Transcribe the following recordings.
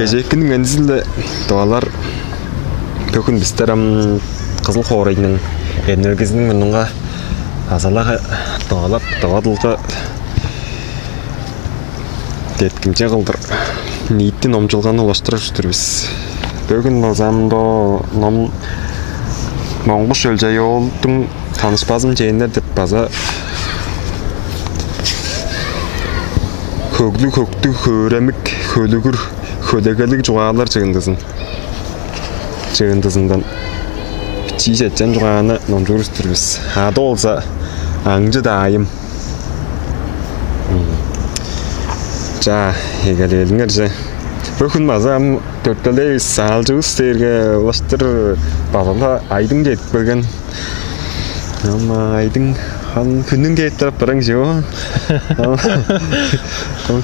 Кезеккінің әнізілі doğalar көкін біздер қызыл қорайының энергизінің мұныңға азалаға doğalап doğadылға деткімче қылдыр ниеттен омжылғаны ұлаштырып жүрбіз. Бөгін замда ном Моңғыш өлжай олдың танышпазым жейіндер деп база көглі-көкті көремік, көлігір, көлегелік жуғалар жығындызындан чийсетчен жуғаны ном жүрістірбіз. Ады олса аңжы дайым. Жа, егелеліңер же. Бөкін мазам төрттелей салжығы істерге ұлаштыр базала айдың жетіп бөлген. Ама айдың күннің кейттіріп бараң же о.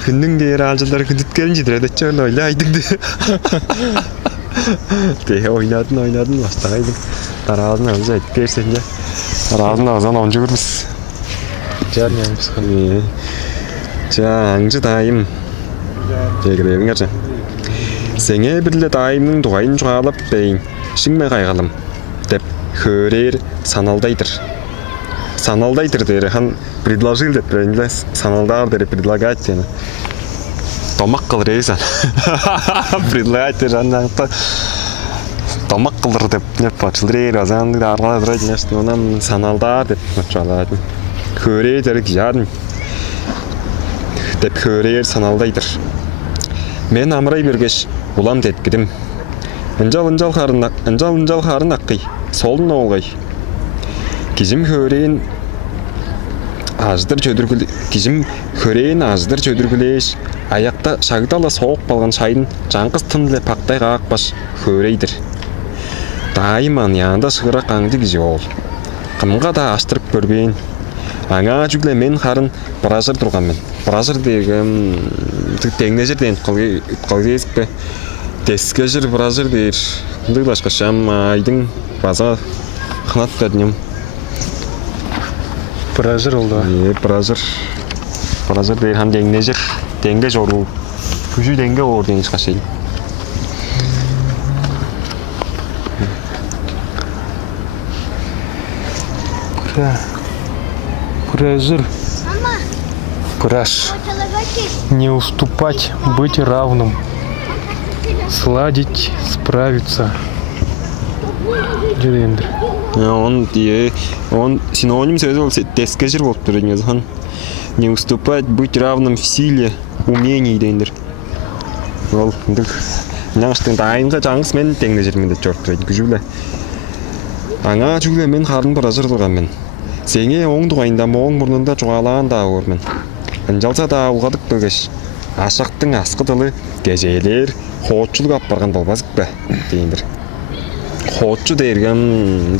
Күннің кейір алжылар күндіткерін жетіредетші өрлі ойлы айдыңды. Дей ойнадын бастағы айдың. Таразын ауыз айтып керсен же. Таразын аузан оңжы көрміз. Жар нәміз қылы. Жа, аңжы дайым. Дегілеріңер же. Сеңе бірлі дайымның дұғайын жуғалап бәйін, шыңмай қайғалым, деп көрер саналдайдыр. Саналдайдыр дері, хан предложил деп, саналдар дері предлагать дені. Томақ қылыр ейсан. Предлагать дері, томақ қылыр деп, не пачылыр, азанды арғаладыр айдын, онан саналдар деп, жуғалады. Көрер дері киядын, деп көрер саналдайдыр. Мен амырай бергеш, улам деткідім. Înjal қарын аққи, солын оғай. Кизім көрейін аздыр чөдіргілеш, аяқта шағдала соғып балған шайдың жаңқыз тынлы пақтай қағақ баш көрейдір. Дайыман яңда шығырақ аңды кізі ол. Қымға да аштырып көрбейін. Аңа жүгле мен қарын бұражыр тұрғанмен. Бұражыр дегім теңнежір дейін ұтқалғы есік бе. Тескежір бұражыр дейір. Құнды башқа шам айдың база қынат бәрдінем. Бұражыр олды? Бұражыр. Бұражыр дейір хам теңнежір. Теңге жору. Күші теңге олыр дейін шқашайын. Куражир. Кураж. Не уступать, быть равным. Сладить, справиться. Дедендір. Он синоним сөзі ол тескежір болып тұр едіңіз. Не уступать, быть равным в силе, умений дейіндір. Ол, нағыштың дайынға жаңғыс мен теңнежір менде жорт тұрайды, күжілі. Аңа жүгле мен қарын бұражыр тұрған мен. Сеңе оң дұғайында моң мұрнында жуғалаған да ормен. Înjalса да ұлғадық бөгеш. Ашақтың асқыдылы кежейлер хоотчулук ап барган болбазык бе дейіндір. Хоотчу дээрген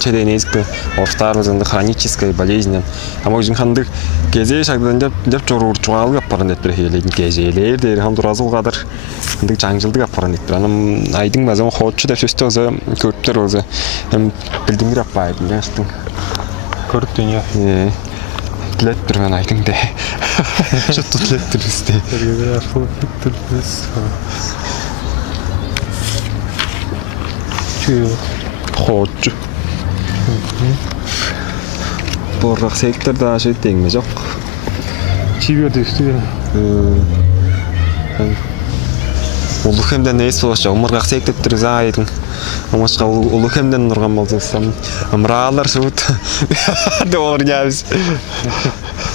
чеденезгі орыстарымыздың хронической болезнен. Ама өзің қандық кезе шағдадан деп жоруыр жуғалык ап баран детпір хейлейдің кежейлер дейір хам туразы ұлғадыр. Жаңжылдық ап баран детпір. Аным айдың базан хоотчу деп сөсті өзі көріптер өзі. Білдіңгір ап байдың жәштің. Көріп дүния. Тілет бір мен айдың де. Жұтты тілет түрісті. Көргебе арқылы фиктір біз. Хоотчу. Боррақ секторда ашы теңме жоқ. Чиберді үстігені. Улық емден ес болаш жоқ. Мұрғақ сектор түрізі айдың. Омашқа улық емден нұрған болдыңсам. Амыралар суыт. Doğru gelmiş.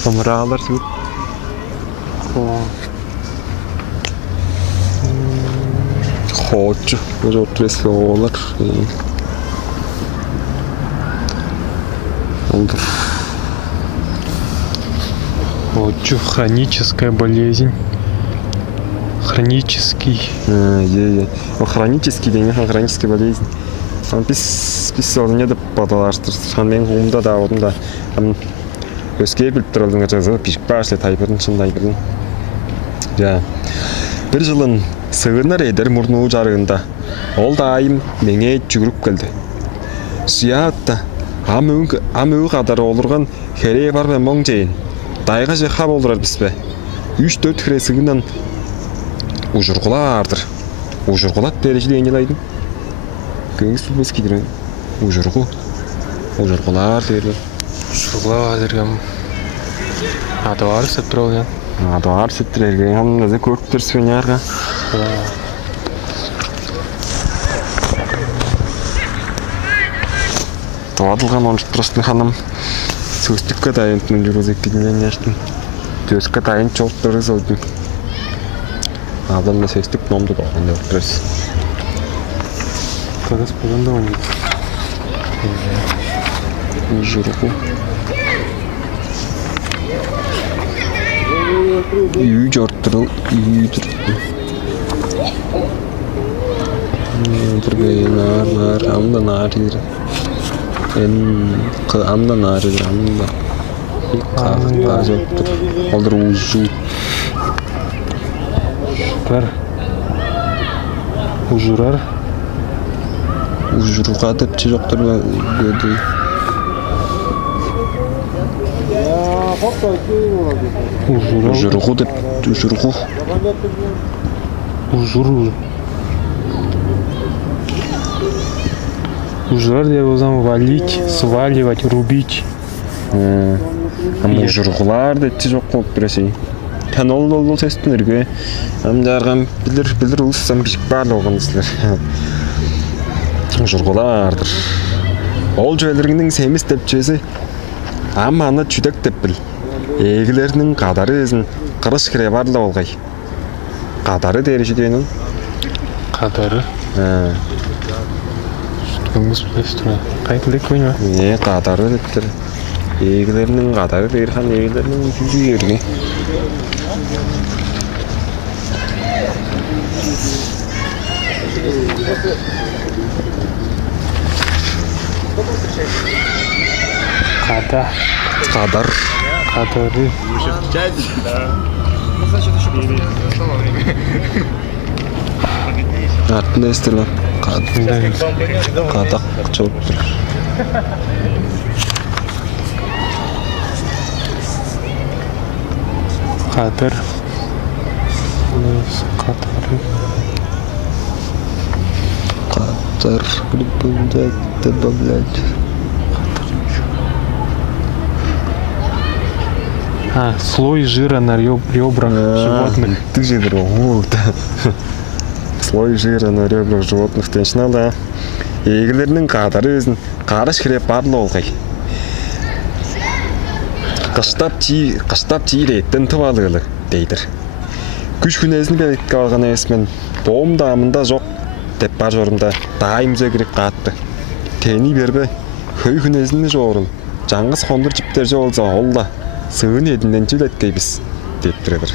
Amralar su. Хоотчу. Уже отресли олар. Хоотчу. Хроническая болезнь. Хронический. Хронический деген хроническая болезнь. Біз орын еді бадалаштыр. Мен ғуымда да орында. Өске біліп тұралдың жазығы пешік башылы тайбырын шындай бірін. Бір жылын сығырнар едір мұрнуы жарығында. Ол да айым менге жүгіріп келді. Сияатта амөгі қадары олырған хере бар бе моң жейін. Дайға же қап олырар біз бе. 3-4 хіре сығынан Ужургулардыр. Ужургулат бережи деген жылайдым. Көңіс бұл біз кейдірін. Ужургу. Ужургулар дерлер. Шугла дергем. Атвар сетролген. Адуар сеттерерге ханна да көрттөр свинярга. Тоадылган онштрастын ханым. Сөстікке дайынтын жүргізек кедінен яштым. Төске дайын чолттыры зылдым. Адан да сөстік номды доған дөрттіріз. Кадас пожанда он. Ужургу. Үй жорттырыл, үйдір. Бірге нар, амда нар едір. Амда нар едір, амда. Қағытқа жоқтыр. Олдыр ұжу. Бар. Ужурар. Ұжыруға депчі жоқтыр өді. Ужургу деп, ужургу. Ужуру. Ужурар деп озам валить, сваливать, рубить. Ужургулар депчі жоқ қолып біресей. Тән ол сестінерге. Жарған білір ұлыссам бішік барлы оған сілер. Ужургулардыр. Ол жөйлергінің семіз деп жөзі. Ама аны жүдек деп біл. Егілерінің қадары өзін қырыш кіре барлы олғай. Қадары дәрежі дейінің? Қадары. Көңіз білестіре. Қайтылы көне ма? Қадары дептір. Егілерінің қадары дейірхан егілерінің жүзі ерге. Қадар. Қадары. Артында естірлі. Қадақ чоп тұр. Қадар. Қадары. Қадар. Добавлять. Слой жира на ребрах животных. Ты же дорогу. Слой жира на ребрах животных теншна да. Егілерінің қадары өзін қарыш кіреп барлы олғай. Қыштап жиір еттен тұвалығылы дейдір. Күш күнезін бәлетке алған есмен боғым дамында жоқ деп бар жорымда дайым зөгірек қатты. Тені бербе, хөй күнезіні жоғырын. Жаңғыз қондыр жіптер жоғылза олда. Сығын едінден жүлеткейбіз, деп тұредір.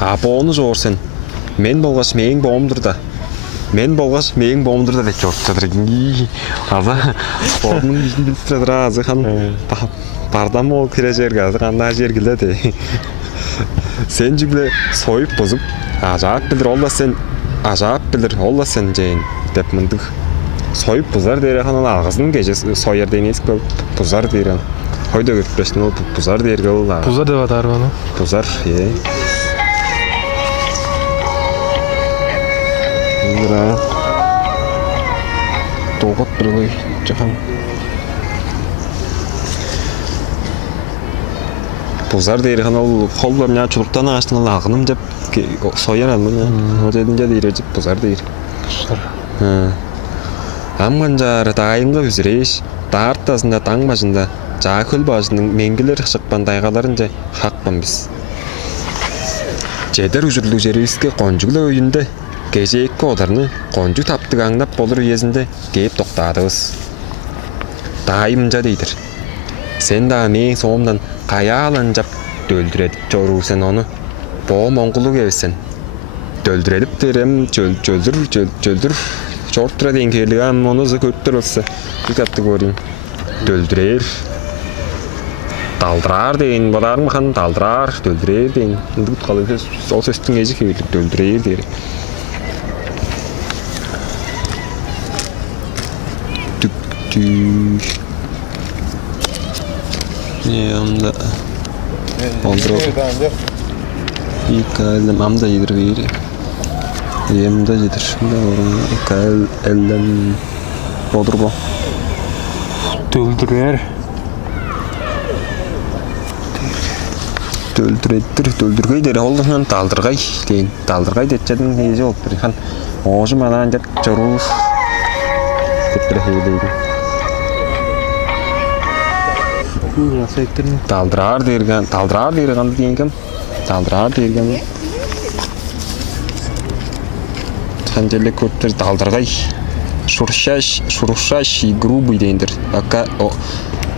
Апоны жоғырсен, мен болғаш мейін боғымдыр да. Мен болғаш мейін боғымдыр да деп жорттыдыр. Аза, спорының бейін біліп тұредір, азы қан бардан бол кіре жерге, азы қанда жергілді де. Сен жүгілі сойып бұзып, ажап білір, ол да сен жейін, деп мұндық. Сойып бұзар дейрі қанал ағызының кежесі сойар дейін есік бол бұзар дейрі. Қойда көппешін ол бұзар дейірге ол ағыз. Бұзар деп атар баны? Бұзар, Бұзыра. Тоғат бір ғой жақам. Бұзар дейрі қанал қол бар мына чұрттан ағыштың ағыным деп сойар алмын. Ол дедінде дейрі жіп бұзар дейрі. Бұзар. Амғанжары дайынғы үзірейш, дағырттасында таңбажында, жағыл бажының менгілер шықпан дайғаларынжа қақпан біз. Жедер үзірлі жереске қонжығылы өйінде, кеже екі одарыны қонжу таптық аңнап болыр езінде кейіп тоқтадығыз. Дайымынжа дейдір. Сен да мен соғымдан қая аланжап дөлдіредіп жору сен оны, боғым оңғылы кевсен. Дөлдіредіп дерем жөлдір. Шорттыра дейін келігі әмін оны зы көттір олсы. Үкәтті көрейін. Дөлдірер. Далдырар дейін. Баларың маған далдырар. Дөлдірер дейін. Үнді күт қалып. Ол сөстің ежі кеуілік. Дөлдірер дейін. Түк. Онда. Олдыр İkal amda yedir biri. Yemde yedir. İkal ellen bodur bu. Töldürer. Töldürgey deri olduhan taldırgay deyin. Taldırgay detçedin neyse oldur. Han oğuzı madan jet çoruf. Tepre heydeydi. Nasıl ektirin? Taldırar dergen diyengem. Taldırar dergen. Sanjelle köpter taldırgay. Шуршащий, грубый дейдер.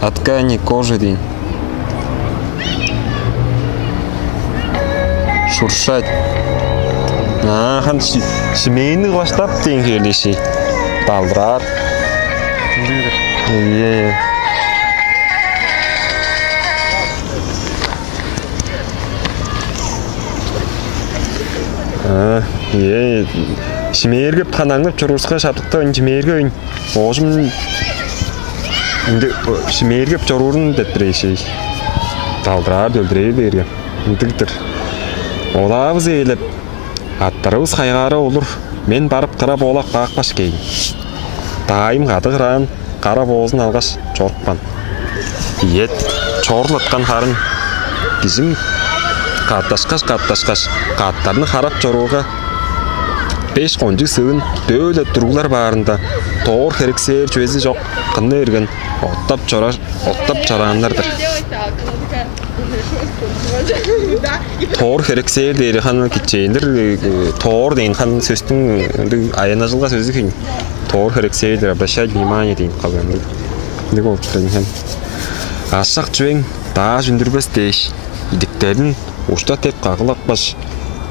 От ткани кожи дейін. Шуршать. Хан шимейні қоштап дейін келеші. Талдырар. Е. Шимейерге панаңып чұрғысқа шаптықта шимейерге өйін. Оғышым шимейерге чұрғырын дәттірейші. Талдырар дөлдірей берген. Үндіктір. Олағыз ейліп, аттарығыз қайғары olur. Мен барып қырап олақ бақпаш кейін. Дайым қаты қыран, қара боғызын алғаш чорықпан. Ет, чорлатқан қарын. Кезім қатташқаш, қаттарыны қарап чоруға 5 қонжы сығын дөйлі тұрғылар барында тоғыр керексер чөзі жоқ қынны ерген оттап чаранлардыр. Тоғыр керексер дейірі қаны кетчейіндір, тоғыр дейін қаны сөздің аяна жылға сөзі кейін. Тоғыр керексер дейір, обращать внимание дейін қалғанды. Не болып тұрын. Ашақ жүен daa жүндірбес дейш, идіктерін ұшта теп қағылақ баш,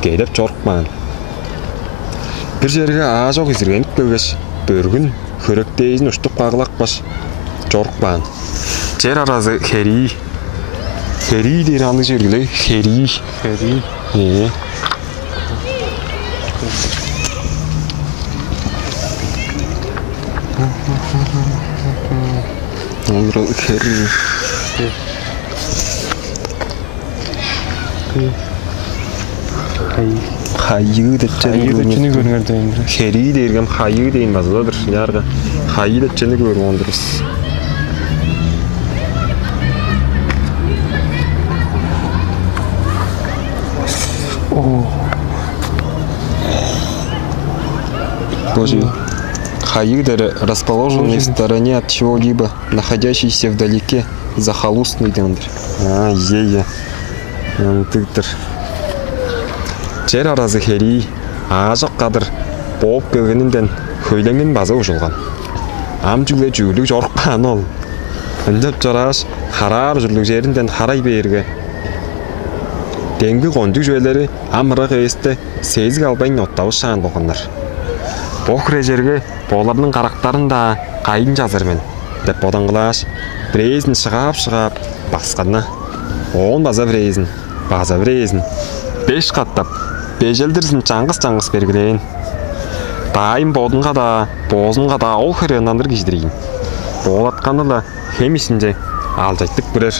кейдеп чорықман. Bir жерге ажоқ изіргеніп көгеш, бөргін, көректейін ұштып қағылақ баш, жорықпан. Жер аразы хери. Хери дейір аңды жергілі, хери. Хери. Олыры хери. Хайы детчені көргерді енді. Хери дейіргем хайы дейін базыдадыр. Ярғы хайы детчені көріп ондырыз. Боже, хайы дәрі расположенный в стороне от чего-либо, находящийся вдалеке, захолустный дейіндір. Е. Тіктір. Жер аразы хери, ажық қадыр болып келгенінден хöyленген базы ұжылған. Ам жүгле жүглік жорықпан ол. Үндеп жараш, қарар жүрлік жерінден қарай берге. Денгі қонжық жөйлері амырақ өсті сезік албайын оттауы шаң болғандар. Бохре жерге боларының қарақтарын да қайын жазырмен. Деп бодаңғылаш, бірейзін шығап, басқанна. Он база бірейзін, 5 қаттап. Бежелдірсін жаңғыс бергілейін. Дайым бодынға да, бозынға да ол хөренандыр кеждірейін. Болатқаны да хемісінде алжайттық бірер.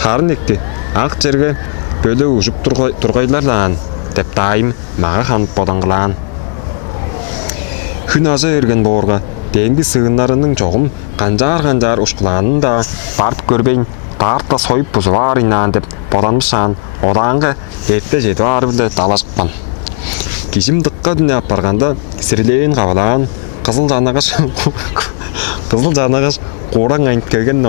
Қарын екті, ақ жерге бөлі ұжып тұрғайлардан, деп дайым маға қанып бодаңғылан. Күн ажа ерген боғырға, денгі сығынларының жоғым қанжар ұшқыланын да барып көрбейін. Тарта сойып бұзылар инан деп боданмышан, оданғы етті жеті арбілі дала шықпан. Кешім дыққа дүне апарғанда сірілейін қавалан, қызыл жанағаш қораң айнып келген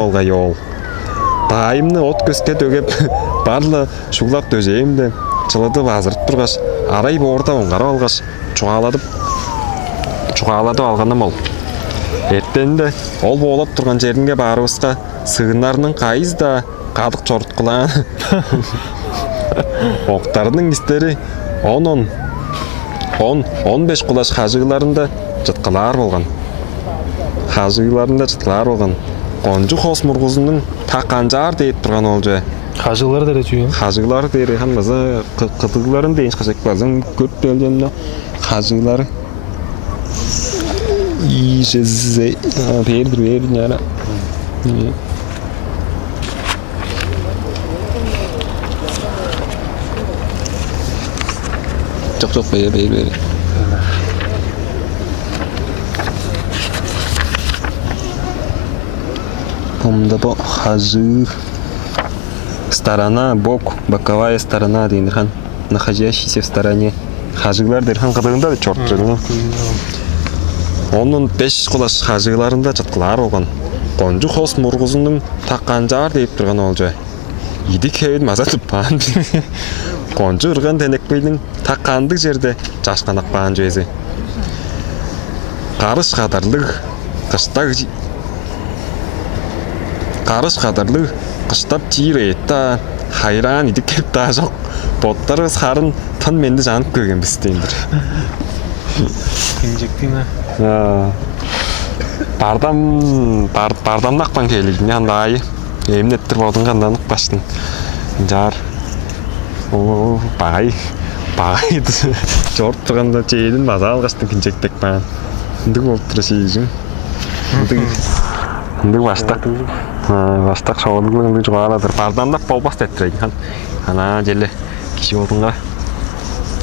олғай ол. Дайымны от көске төгеп, барлы шуғлақ дөзейімді, чылыды базырып тұрғаш, арай боғырда оңғара алғаш, чуғалады алғаным ол. Еттенді ол болап тұрған жерінге баруысқа сығынарының қайыз да қадық чортқылан. Оқтарының істері 10-15 құлаш қажығыларында жытқылар болған. Қонжы қос мұрғызының тақанжар дейіп тұрған олжы. Қажығылар да рәтуен? Қажығылар дейір қанбаза қытығыларын дейін қашақ базын көп белденді. Қажығылары. İyice verdim yani. Жоқ, бер. Помдабо хажы. Сторона, бок, боковая сторона дейдір хан. Находящийся в стороне. Хажылар дейдір хан қыдығында да чорт жүрді. Оның 5 құлаш хажыларында жатқылар оған. Қонжу қос мұрғызының таққанжар deyip тұрған ол жай. Иді кәуін маза тұппаған. Қонжу ұрған тәнекпейдің таққандық жерде жашқан ақпаған жөзі. Қарыш қадырлық қыштап тиір етті, хайран иді кеп та жоқ. Боттары сарын тын менді жанып көрген біздейіндір. Инжекті ма? Бардамды ақпан келейді, анда айы. Емнеттір болдың қандан ұқпаштың. Жар. Бағайды. Жорт тұрғанда жейдің база алғаштың кінжектек баған. Үндік болып тұры сейжің. Үндік баштақ. Баштақ шауылығылығынды жоғаладыр. Бардамдақ болбаст әттірейді. Ана желі кеші болдыңға.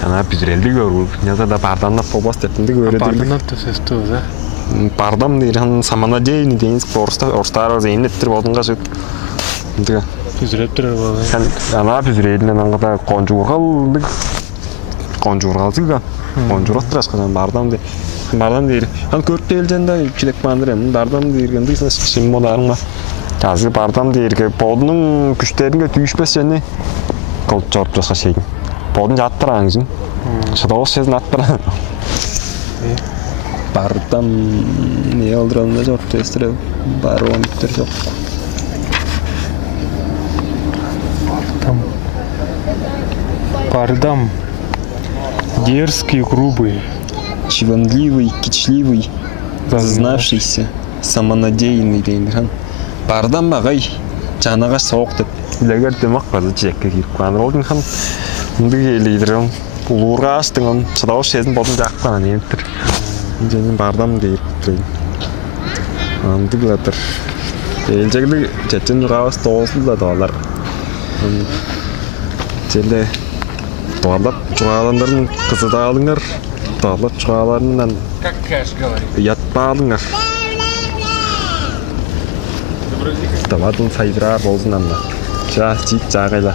Ана бүзірелді көріп. Нязада бардамдақ болбаст әттінді көреді. Бардамдақ төсесті өзі. Бардам дейін саманадейні дейінсік орыстары зейнеттір болдыңға сөйт. Бүзіреп тұрар болған. Ана бүзірелінен аңғыда қонжуырғалдыға. Қонжуыраттыр асқадан бардам дейін. Бардам дейір. Көртті елженде кілек бандыр әмін. Бардам дейіргенді шықшым боларың ба. Қазір бардам дейірге бодының күштерінге түйішпес және қолды жорып жасқа шейін. Бодын жаттыр аңызың. Шыдауыз сезін аттыр. Бардам не алдыралында жорып жастыры. Бары оңыттыр жоқ. Бардам. Дерзкий, грубый. Чванливый, кичливый, зазнавшийся, самонадеянный дейін. Бардам бағай, жанаға соқ деп. Үләгер демақ базы жекке кейіп қаныр олдың хан. Үнді келейдірім. Ұлуырға аштың он, шыдауыз сезін болдың жақпана немтір. Женің бардам дейіп тұрайын. Анды бұлатыр. Елжегілі жетен жұғауыз тоғызыл да доғалар. Желі доғалап жұғаландардың қызы да алыңар. Доғалап жұғаларынан ұятпа алыңар. Давадың сайдыра болсын анна. Жа, жит жағайла.